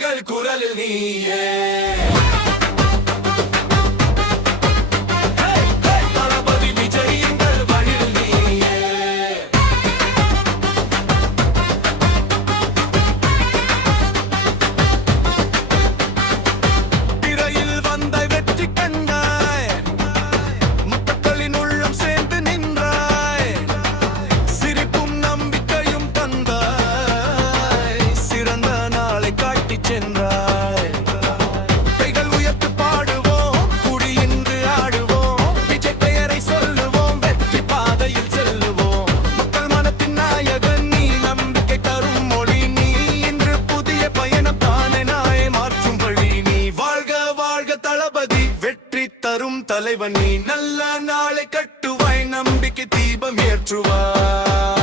எங்கள் குரல் நீயே. தளபதி விஜய் எங்கள் வழியில் நீயே. திரையில் வந்த வெற்றி கண்டாய், மக்களின் உள்ளம் சேர்ந்து நின்றாய், சிரிப்பும் நம்பிக்கையும் தந்தாய், சிறந்த நாளை காட்டிச் சென்றாய். கைகள் உயர்த்து பாடுவோம், குடியின்று ஆடுவோம், விஜய் பெயரை சொல்லுவோம், வெற்றி பாதையில் செல்லுவோம். மக்கள் மனத்தின் நாயகன் நீ, நம்பிக்கை தரும் மொழி நீ, இன்று புதிய பயணம் தானே நாயை மாற்றும் வழி நீ. வாழ்க வாழ்க தளபதி, வெற்றி தரும் தலைவன் நீ, நல்ல நாளை கட்டுவாய், நம்பிக்கை தீபம் ஏற்றுவாய்.